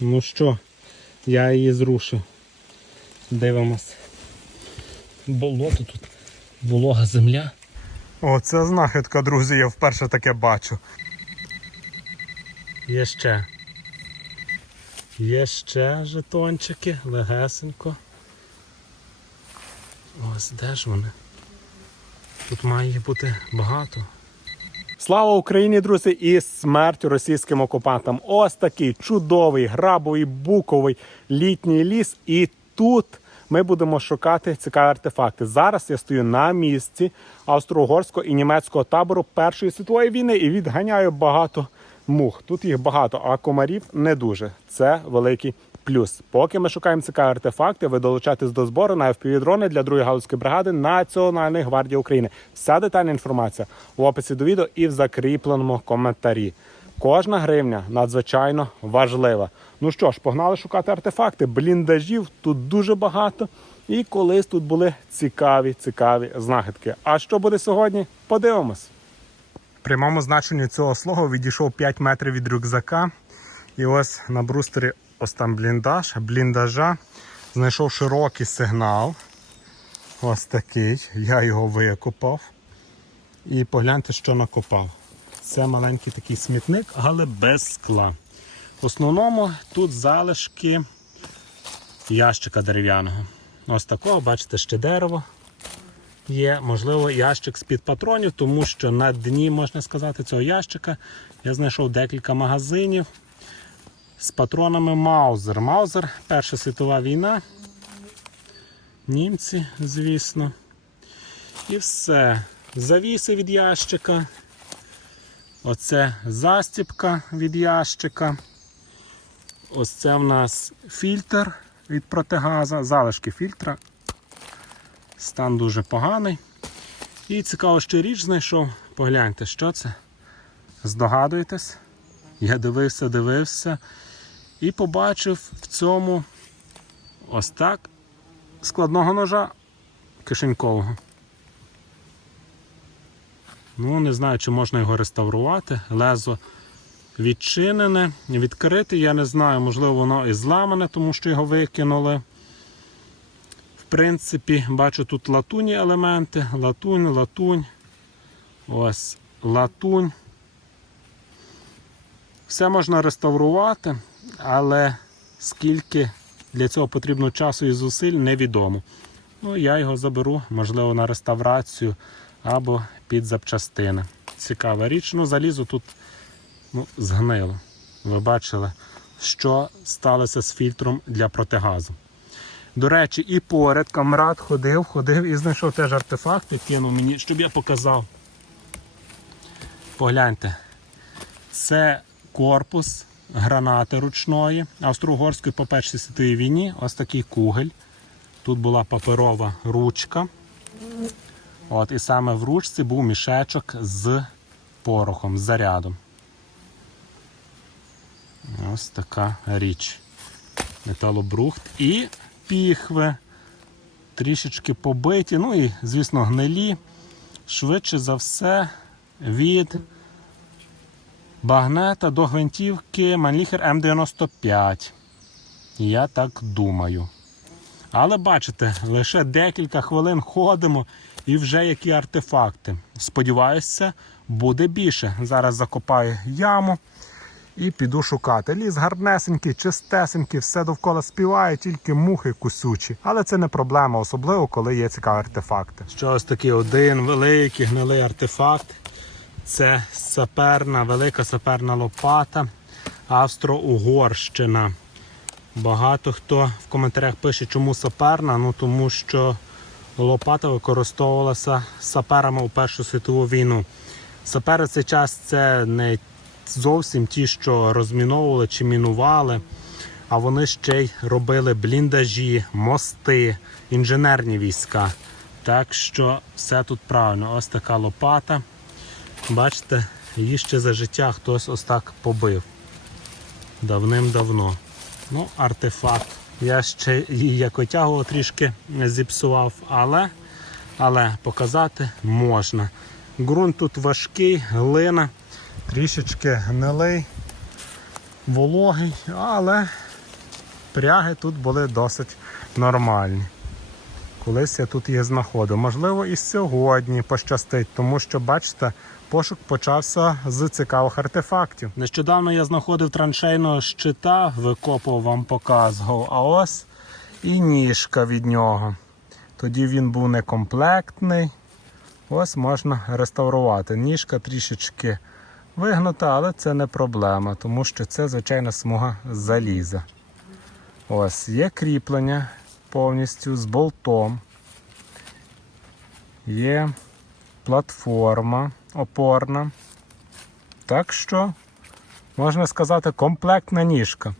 Ну що, я її зрушив. Дивимось. Болото тут, волога земля. О, це знахідка, друзі, я вперше таке бачу. Є ще. Є ще жетончики, легесенько. Ось де ж вони? Тут має їх бути багато. Слава Україні, друзі, і смерть російським окупантам. Ось такий чудовий, грабовий, буковий літній ліс. І тут ми будемо шукати цікаві артефакти. Зараз я стою на місці австро-угорського і німецького табору Першої світової війни і відганяю багато мух. Тут їх багато, а комарів не дуже. Це великий плюс. Поки ми шукаємо цікаві артефакти, ви долучаєтесь до збору на FPV-дрони для другої галузької бригади Національної гвардії України. Вся детальна інформація в описі до відео і в закріпленому коментарі. Кожна гривня надзвичайно важлива. Ну що ж, погнали шукати артефакти. Бліндажів тут дуже багато. І колись тут були цікаві, цікаві знахідки. А що буде сьогодні? Подивимось. Прямому значенні цього слова відійшов 5 метрів від рюкзака. І ось на брустері ось там бліндаж, бліндажа. Знайшов широкий сигнал. Ось такий. Я його викопав. І погляньте, що накопав. Це маленький такий смітник, але без скла. В основному тут залишки ящика дерев'яного. Ось такого, бачите, ще дерево є, можливо, ящик з-під патронів, тому що на дні, можна сказати, цього ящика я знайшов декілька магазинів з патронами Маузер. Маузер, Перша світова війна. Німці, звісно. І все. Завіси від ящика. Оце застіпка від ящика. Ось це в нас фільтр від протигаза, залишки фільтра. Стан дуже поганий. І цікаво, що річ знайшов. Погляньте, що це. Здогадуєтесь? Я дивився, дивився і побачив в цьому ось так складного ножа кишенькового. Ну, не знаю, чи можна його реставрувати. Лезо відчинене, відкрите. Я не знаю, можливо, воно і зламане, тому що його викинули. В принципі, бачу тут латунні елементи. Латунь, латунь. Ось латунь. Все можна реставрувати, але скільки для цього потрібно часу і зусиль, невідомо. Ну, я його заберу, можливо, на реставрацію або під запчастини. Цікава річ. Ну, залізо тут ну, згнило. Ви бачили, що сталося з фільтром для протигазу. До речі, і поряд камрад ходив, ходив і знайшов теж артефакти, кинув мені, щоб я показав. Погляньте, це корпус гранати ручної австро-угорської по першій світовій війні. Ось такий кугель. Тут була паперова ручка. От, І саме в ручці був мішечок з порохом, з зарядом. Ось така річ. Металобрухт і піхви. Трішечки побиті, ну і, звісно, гнилі. Швидше за все від багнета до гвинтівки Манліхер М95. Я так думаю. Але бачите, лише декілька хвилин ходимо і вже які артефакти. Сподіваюся, буде більше. Зараз закопаю яму і піду шукати. Ліс гарнесенький, чистесенький, все довкола співає, тільки мухи кусючі. Але це не проблема, особливо коли є цікаві артефакти. Що ось такий один великий гнилий артефакт. Це саперна, велика саперна лопата Австро-Угорщина. Багато хто в коментарях пише, чому саперна. Ну тому що лопата використовувалася саперами у Першу світову війну. Сапери в цей час це не зовсім ті, що розміновували чи мінували, а вони ще й робили бліндажі, мости, інженерні війська. Так що все тут правильно. Ось така лопата. Бачите, її ще за життя хтось ось так побив. Давним-давно. Ну, артефакт. Я ще її як витягував, трішки зіпсував, але, але показати можна. Ґрунт тут важкий, глина, трішечки гнилий, вологий, але пряги тут були досить нормальні. Колись я тут їх знаходив. Можливо, і сьогодні пощастить, тому що, бачите, пошук почався з цікавих артефактів. Нещодавно я знаходив траншейного щита, викопував вам показував, а ось і ніжка від нього. Тоді він був некомплектний. Ось можна реставрувати. Ніжка трішечки вигнута, але це не проблема, тому що це звичайна смуга заліза. Ось є кріплення повністю з болтом. Є платформа опорна. Так що, можна сказати, комплектна ніжка.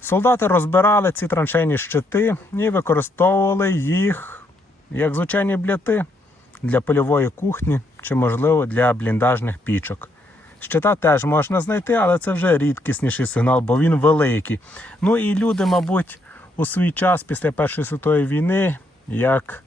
Солдати розбирали ці траншейні щити і використовували їх як звичайні бляти для польової кухні чи, можливо, для бліндажних пічок. Щита теж можна знайти, але це вже рідкісніший сигнал, бо він великий. Ну і люди, мабуть, у свій час після Першої світової війни, як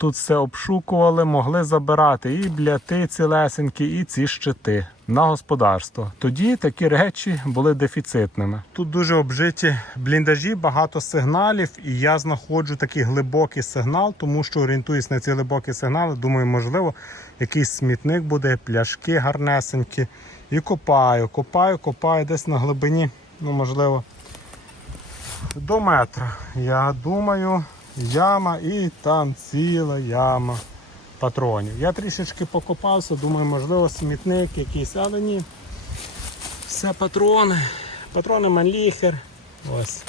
тут все обшукували, могли забирати і бляти цілесенькі, і ці щити на господарство. Тоді такі речі були дефіцитними. Тут дуже обжиті бліндажі, багато сигналів, і я знаходжу такий глибокий сигнал, тому що орієнтуюсь на ці глибокі сигнали. Думаю, можливо, якийсь смітник буде, пляшки гарнесенькі. І копаю, копаю, копаю десь на глибині, ну можливо, до метра. Я думаю, яма і там ціла яма патронів. Я трішечки покопався, думаю, можливо, смітник якийсь, але ні. Все патрони. Патрони Манліхер. Ось.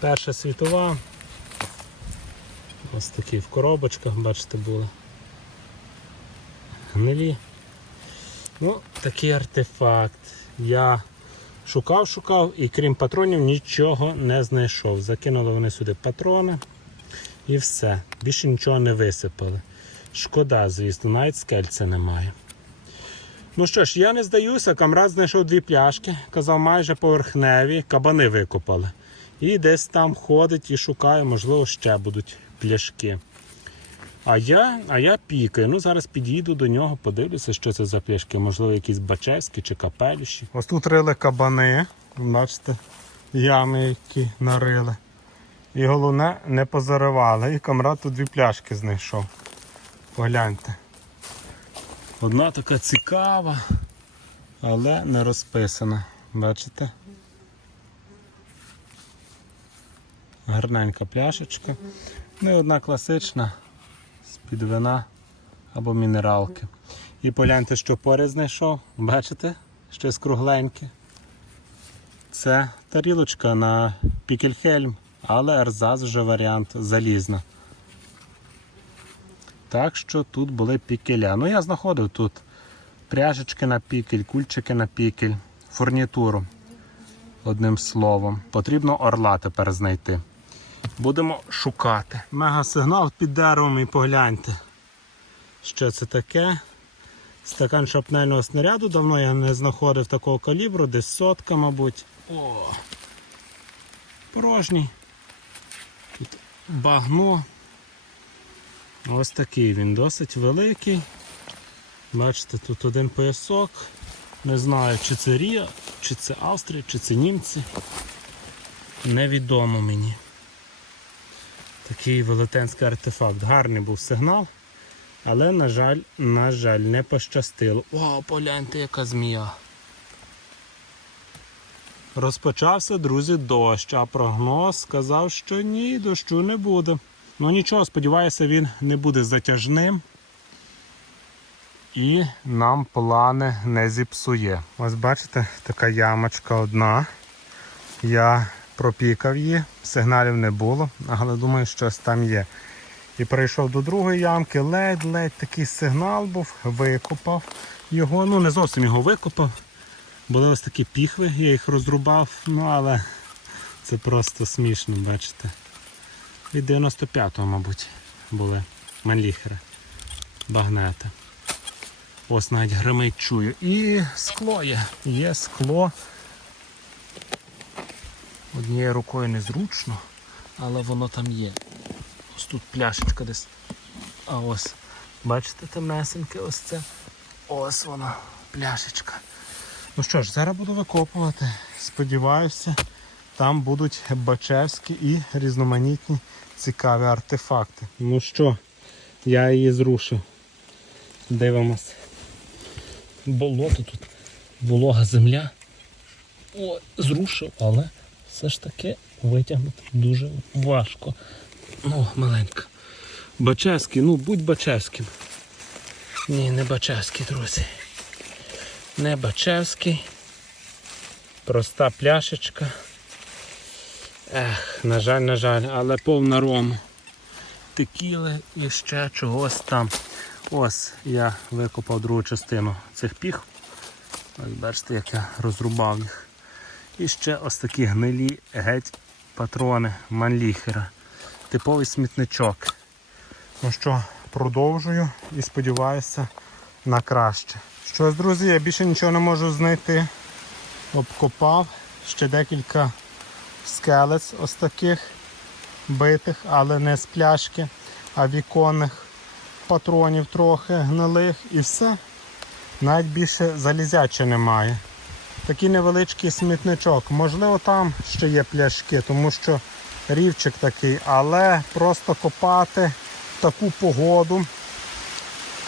Перша світова. Ось такі в коробочках, бачите, були. Гнилі. Ну, такий артефакт. Я шукав, шукав і крім патронів нічого не знайшов. Закинули вони сюди патрони і все. Більше нічого не висипали. Шкода, звісно, навіть скельця немає. Ну що ж, я не здаюся, камрад знайшов дві пляшки, казав, майже поверхневі, кабани викопали. І десь там ходить і шукає, можливо, ще будуть пляшки. А я, а я пікаю. Ну, зараз підійду до нього, подивлюся, що це за пляшки. Можливо, якісь бачевські чи капелюші. Ось тут рили кабани. Бачите, ями, які нарили. І головне, не позаривали. І камрад тут дві пляшки знайшов. Погляньте. Одна така цікава, але не розписана. Бачите? Гарненька пляшечка. Ну і одна класична з-під вина або мінералки. І погляньте, що поряд знайшов. Бачите? Щось кругленьке. Це тарілочка на пікельхельм, але ерзац вже варіант залізна. Так що тут були пікеля. Ну я знаходив тут пряжечки на пікель, кульчики на пікель, фурнітуру. Одним словом. Потрібно орла тепер знайти. Будемо шукати. Мегасигнал під деревом і погляньте. Що це таке? Стакан шапнельного снаряду. Давно я не знаходив такого калібру, десь сотка, мабуть. О! Порожній. Багно. Ось такий він досить великий. Бачите, тут один поясок. Не знаю, чи це Рія, чи це Австрія, чи це німці. Невідомо мені. Такий велетенський артефакт. Гарний був сигнал, але, на жаль, на жаль, не пощастило. О, погляньте, яка змія. Розпочався, друзі, дощ, а прогноз сказав, що ні, дощу не буде. Ну нічого, сподіваюся, він не буде затяжним. І нам плани не зіпсує. Ось бачите, така ямочка одна. Я пропікав її, сигналів не було, але думаю, щось там є. І перейшов до другої ямки, ледь-ледь такий сигнал був, викопав його. Ну, не зовсім його викопав. Були ось такі піхви, я їх розрубав, ну але це просто смішно, бачите. Від 95-го, мабуть, були манліхери, багнети. Ось навіть гримить чую. І скло є. Є скло. Однією рукою незручно, але воно там є. Ось тут пляшечка десь. А ось, бачите, темнесеньке ось це. Ось вона, пляшечка. Ну що ж, зараз буду викопувати. Сподіваюся, там будуть бачевські і різноманітні цікаві артефакти. Ну що, я її зрушив. Дивимось. Болото тут, волога земля. О, зрушив, але все ж таки витягнути дуже важко. Ну, маленька. Бачевський, ну будь Бачевським. Ні, не Бачевський, друзі. Не Бачевський. Проста пляшечка. Ех, на жаль, на жаль, але повна рому. Текіли і ще чогось там. Ось я викопав другу частину цих піх. Ось бачите, як я розрубав їх. І ще ось такі гнилі геть патрони Манліхера. Типовий смітничок. Ну що, продовжую і сподіваюся на краще. Щось, друзі, я більше нічого не можу знайти. Обкопав ще декілька скелець ось таких битих, але не з пляшки, а віконних патронів трохи гнилих і все. Навіть більше залізяче немає. Такий невеличкий смітничок. Можливо, там ще є пляшки, тому що рівчик такий, але просто копати в таку погоду.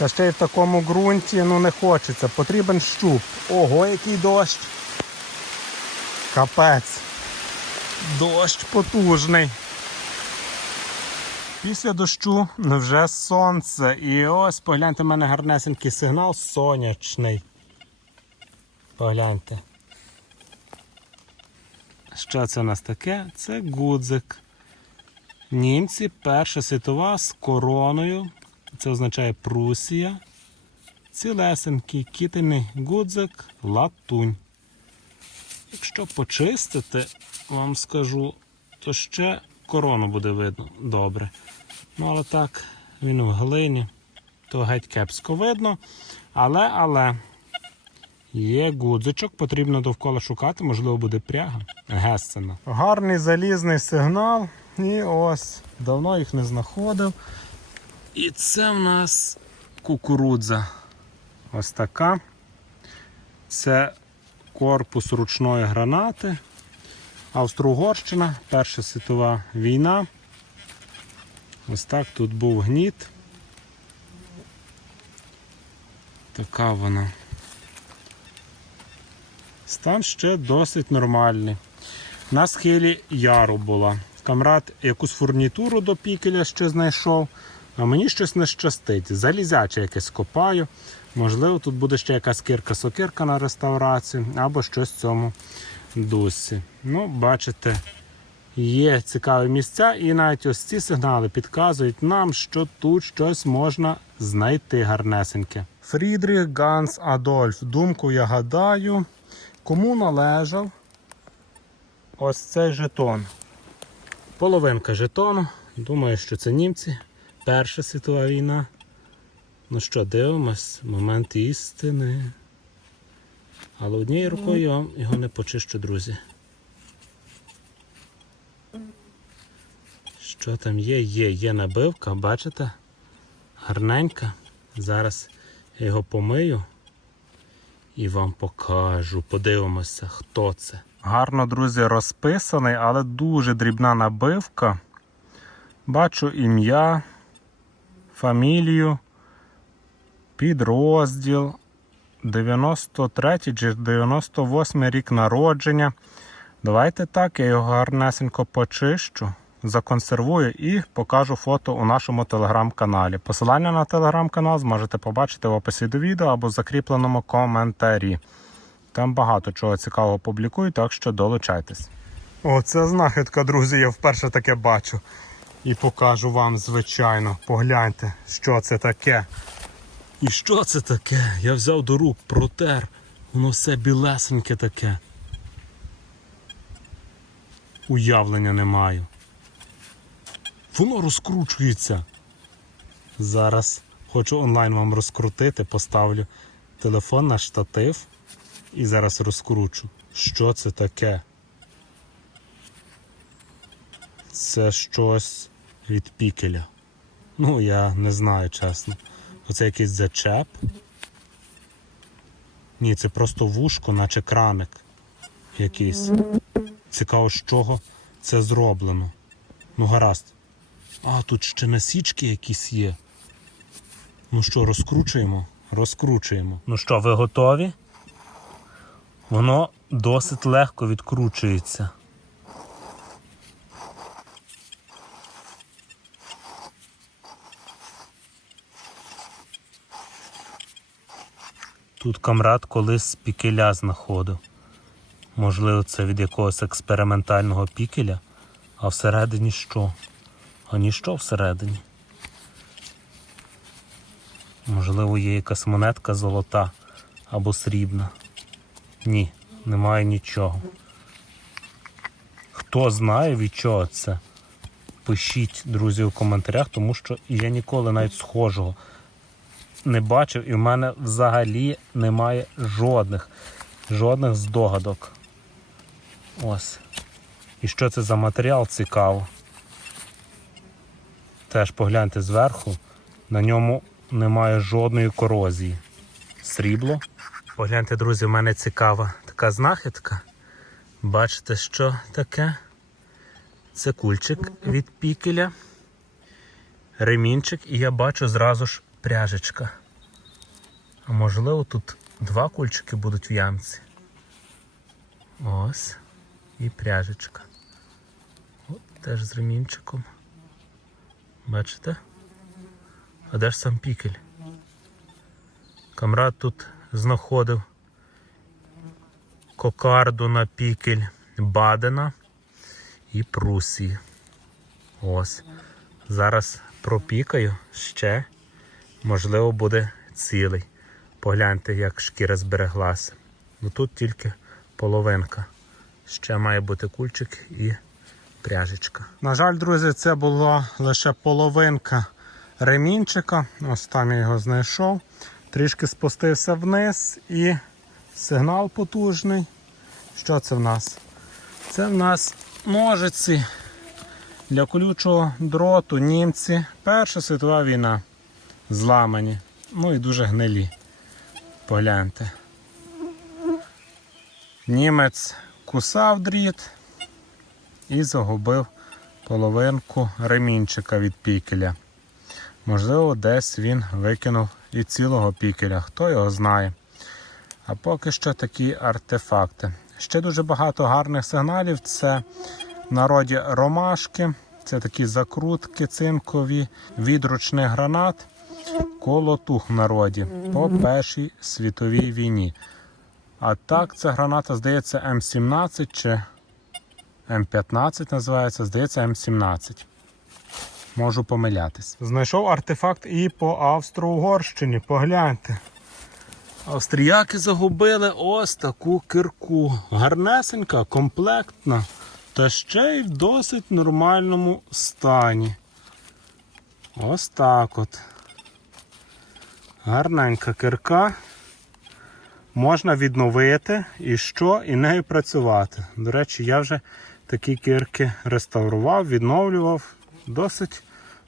Та ще й в такому ґрунті ну не хочеться. Потрібен щуп. Ого, який дощ. Капець. Дощ потужний. Після дощу вже сонце. І ось погляньте, в мене гарнесенький сигнал сонячний. Погляньте. Що це у нас таке? Це гудзик. Німці, Перша світова з короною. Це означає Прусія. Цілесенький кітельний гудзик, латунь. Якщо почистити, вам скажу, то ще корону буде видно добре. Ну, але так, він в глині, то геть кепсько видно. Але, але, є гудзичок, потрібно довкола шукати, можливо, буде пряга. Гесена. Гарний залізний сигнал. І ось, давно їх не знаходив. І це в нас кукурудза. Ось така. Це корпус ручної гранати. Австро-Угорщина, Перша світова війна. Ось так тут був гніт. Така вона. Стан ще досить нормальний. На схилі яру була. Камрад якусь фурнітуру до пікеля ще знайшов, а мені щось не щастить. Залізяче якесь копаю. Можливо, тут буде ще якась кирка-сокирка на реставрацію або щось в цьому дусі. Ну, бачите, є цікаві місця, і навіть ось ці сигнали підказують нам, що тут щось можна знайти гарнесеньке. Фрідріх Ганс Адольф. Думку я гадаю, кому належав ось цей жетон. Половинка жетону. Думаю, що це німці. Перша світова війна. Ну що, дивимось, момент істини. Але однією рукою я його не почищу, друзі. Що там є? Є, є набивка, бачите? Гарненька. Зараз я його помию і вам покажу. Подивимося, хто це. Гарно, друзі, розписаний, але дуже дрібна набивка. Бачу ім'я, фамілію, підрозділ. 93 чи 98 рік народження. Давайте так, я його гарнесенько почищу, законсервую і покажу фото у нашому телеграм-каналі. Посилання на телеграм-канал зможете побачити в описі до відео або в закріпленому коментарі. Там багато чого цікавого публікую, так що долучайтесь. О, це знахідка, друзі, я вперше таке бачу. І покажу вам, звичайно. Погляньте, що це таке. І що це таке? Я взяв до рук, протер. Воно все білесеньке таке. Уявлення не маю. Воно розкручується. Зараз хочу онлайн вам розкрутити, поставлю телефон на штатив і зараз розкручу. Що це таке? Це щось від пікеля. Ну, я не знаю, чесно. Оце якийсь зачеп. Ні, це просто вушко, наче краник якийсь. Цікаво, з чого це зроблено. Ну, гаразд. А, тут ще насічки якісь є. Ну що, розкручуємо? Розкручуємо. Ну що, ви готові? Воно досить легко відкручується. Тут камрад колись пікеля знаходив. Можливо, це від якогось експериментального пікеля, а всередині що? А ніщо всередині. Можливо, є якась монетка золота або срібна. Ні, немає нічого. Хто знає від чого це? Пишіть, друзі, у коментарях, тому що я ніколи навіть схожого не бачив, і в мене взагалі немає жодних, жодних здогадок. Ось. І що це за матеріал цікаво. Теж погляньте зверху, на ньому немає жодної корозії. Срібло. Погляньте, друзі, в мене цікава така знахідка. Бачите, що таке? Це кульчик від пікеля, ремінчик, і я бачу зразу ж пряжечка. А можливо, тут два кульчики будуть в ямці. Ось. І пряжечка. От теж з ремінчиком. Бачите? А де ж сам пікель? Камрад тут знаходив кокарду на пікель Бадена і Прусії. Ось. Зараз пропікаю ще. Можливо, буде цілий. Погляньте, як шкіра збереглася. Ну тут тільки половинка. Ще має бути кульчик і пряжечка. На жаль, друзі, це була лише половинка ремінчика. Ось там я його знайшов. Трішки спустився вниз і сигнал потужний. Що це в нас? Це в нас ножиці для колючого дроту німці. Перша світова війна. Зламані. Ну і дуже гнилі. Погляньте. Німець кусав дріт і загубив половинку ремінчика від пікеля. Можливо, десь він викинув і цілого пікеля, хто його знає. А поки що такі артефакти. Ще дуже багато гарних сигналів. Це в народі ромашки, це такі закрутки цинкові від ручних гранат, колотух в народі по Першій світовій війні. А так, ця граната, здається, М17 чи М15 називається, здається, М17. Можу помилятись. Знайшов артефакт і по Австро-Угорщині. Погляньте. Австріяки загубили ось таку кирку. Гарнесенька, комплектна. Та ще й в досить нормальному стані. Ось так от. Гарненька кирка. Можна відновити і що, і нею працювати. До речі, я вже такі кирки реставрував, відновлював. Досить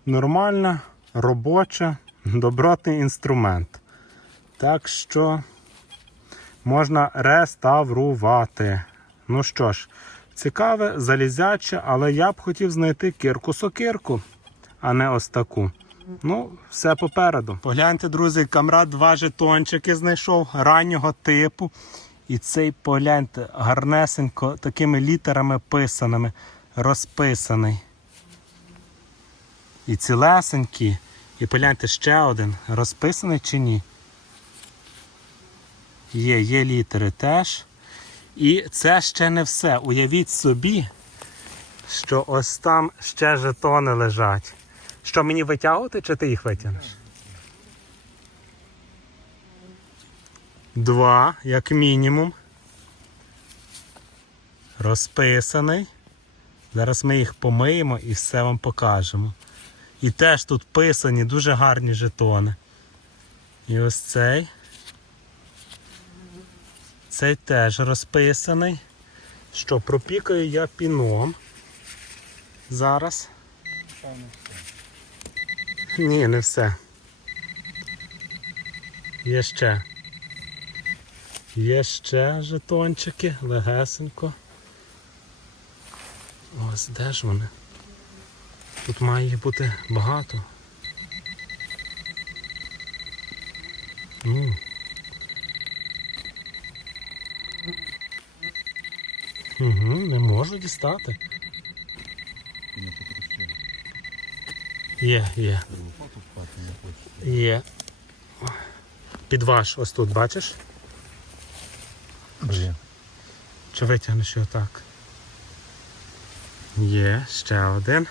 нормальна, робоча, добротний інструмент. Так що можна реставрувати. Ну що ж, цікаве, залізяче, але я б хотів знайти кирку-сокирку, а не ось таку. Ну, все попереду. Погляньте, друзі, камрад два жетончики знайшов раннього типу. І цей погляньте гарнесенько такими літерами писаними, розписаний. І цілесенький. І погляньте ще один. Розписаний чи ні? Є, є літери теж. І це ще не все. Уявіть собі, що ось там ще жетони лежать. Що мені витягувати, чи ти їх витягнеш? Два, як мінімум. Розписаний. Зараз ми їх помиємо і все вам покажемо. І теж тут писані дуже гарні жетони. І ось цей. Цей теж розписаний. Що, пропікаю я піном. Зараз. Ні, не все. Є ще. Є ще жетончики, легесенько. Ось де ж вони? Тут має їх бути багато. Ну. Угу, не можу дістати. Є, є. Є. Під ваш ось тут, бачиш? Блін. Чи витягнеш його так? Є, ще один.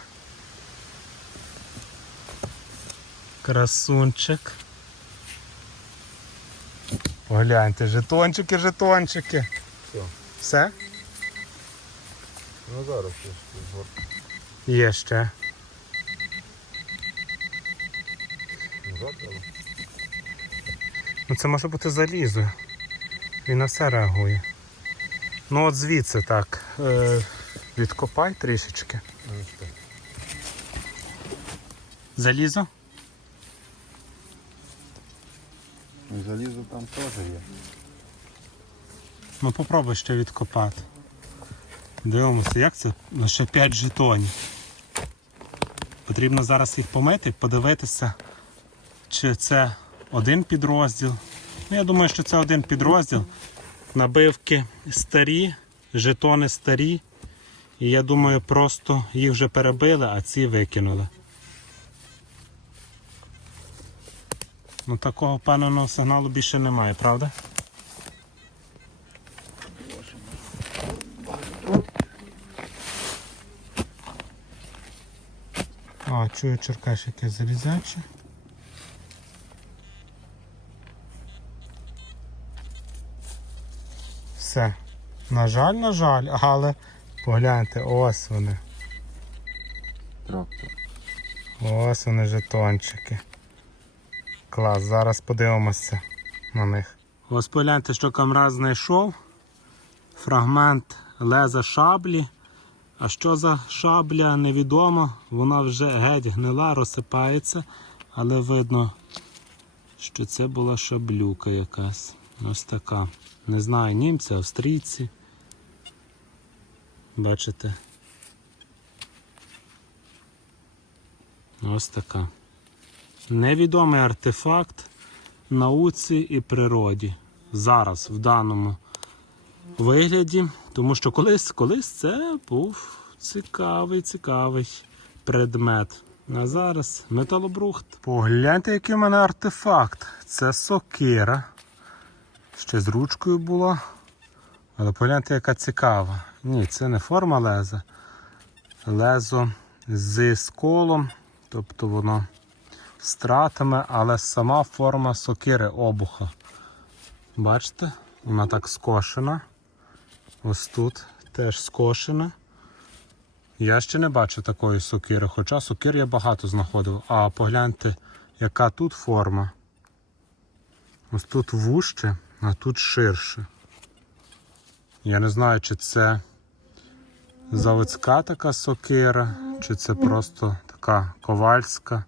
Красунчик. Погляньте, жетончики, жетончики. Все. Все? Ну зараз Є ще. Назад. Ну це може бути залізо. Він на все реагує. Ну от звідси так. Е, відкопай трішечки. Ну. Залізо? Залізо там теж є. Ну попробуй ще відкопати. Дивимося, як це? Ну ще 5 жетонів. Потрібно зараз їх помити, подивитися, чи це один підрозділ. Ну, я думаю, що це один підрозділ. Набивки старі, жетони старі. І я думаю, просто їх вже перебили, а ці викинули. Ну такого впевненого сигналу більше немає, правда? А, чую черкаш якесь На жаль, на жаль, але погляньте, ось вони. Трактор. Ось вони жетончики. Клас, зараз подивимося на них. Ось погляньте, що камрад знайшов. Фрагмент леза шаблі. А що за шабля, невідомо. Вона вже геть гнила, розсипається, але видно, що це була шаблюка якась. Ось така. Не знаю, німці, австрійці. Бачите? Ось така. Невідомий артефакт науці і природі. Зараз, в даному вигляді. Тому що колись, колись це був цікавий, цікавий предмет. А зараз металобрухт. Погляньте, який у мене артефакт. Це сокира. Ще з ручкою була. Але погляньте, яка цікава. Ні, це не форма леза. Лезо зі сколом. Тобто воно стратами, але сама форма сокири обуха. Бачите? Вона так скошена. Ось тут теж скошена. Я ще не бачу такої сокири, хоча сокир я багато знаходив. А погляньте, яка тут форма. Ось тут вужче, а тут ширше. Я не знаю, чи це заводська така сокира, чи це просто така ковальська.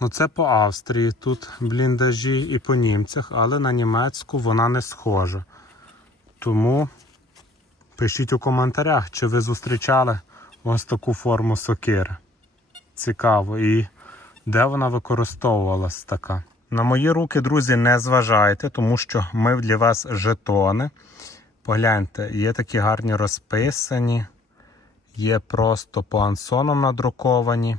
Ну, це по Австрії тут бліндажі і по німцях, але на німецьку вона не схожа. Тому пишіть у коментарях, чи ви зустрічали ось таку форму сокири. Цікаво. І де вона використовувалась така. На мої руки, друзі, не зважайте, тому що ми для вас жетони. Погляньте, є такі гарні розписані, є просто по ансонам надруковані.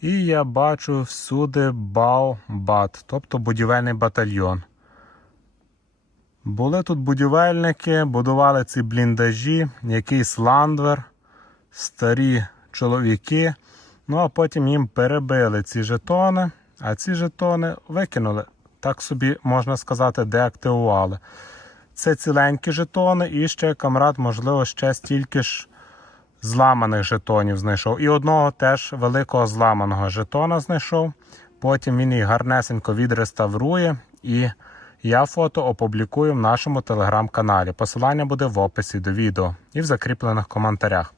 І я бачу всюди Баобат, тобто будівельний батальйон. Були тут будівельники, будували ці бліндажі, якийсь ландвер, старі чоловіки. Ну а потім їм перебили ці жетони, а ці жетони викинули. Так собі, можна сказати, деактивували. Це ціленькі жетони, і ще камрад, можливо, ще стільки ж зламаних жетонів знайшов. І одного теж великого зламаного жетона знайшов. Потім він їх гарнесенько відреставрує і я фото опублікую в нашому телеграм-каналі. Посилання буде в описі до відео і в закріплених коментарях.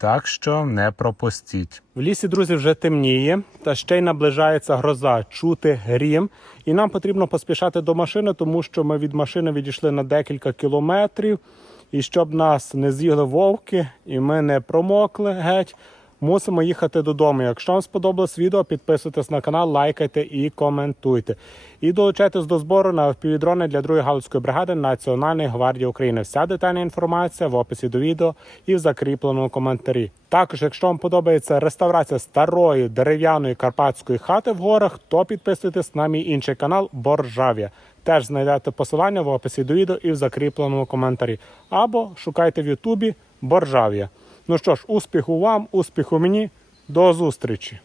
Так що не пропустіть. В лісі, друзі, вже темніє, та ще й наближається гроза, чути грім. І нам потрібно поспішати до машини, тому що ми від машини відійшли на декілька кілометрів. І щоб нас не з'їли вовки і ми не промокли геть, мусимо їхати додому. Якщо вам сподобалось відео, підписуйтесь на канал, лайкайте і коментуйте. І долучайтесь до збору на впівдрони для другої галузької бригади Національної гвардії України. Вся детальна інформація в описі до відео і в закріпленому коментарі. Також, якщо вам подобається реставрація старої дерев'яної карпатської хати в горах, то підписуйтесь на мій інший канал Боржавія. Теж знайдете посилання в описі до відео і в закріпленому коментарі. Або шукайте в Ютубі Боржавія. Ну що ж, успіху вам, успіху мені, до зустрічі!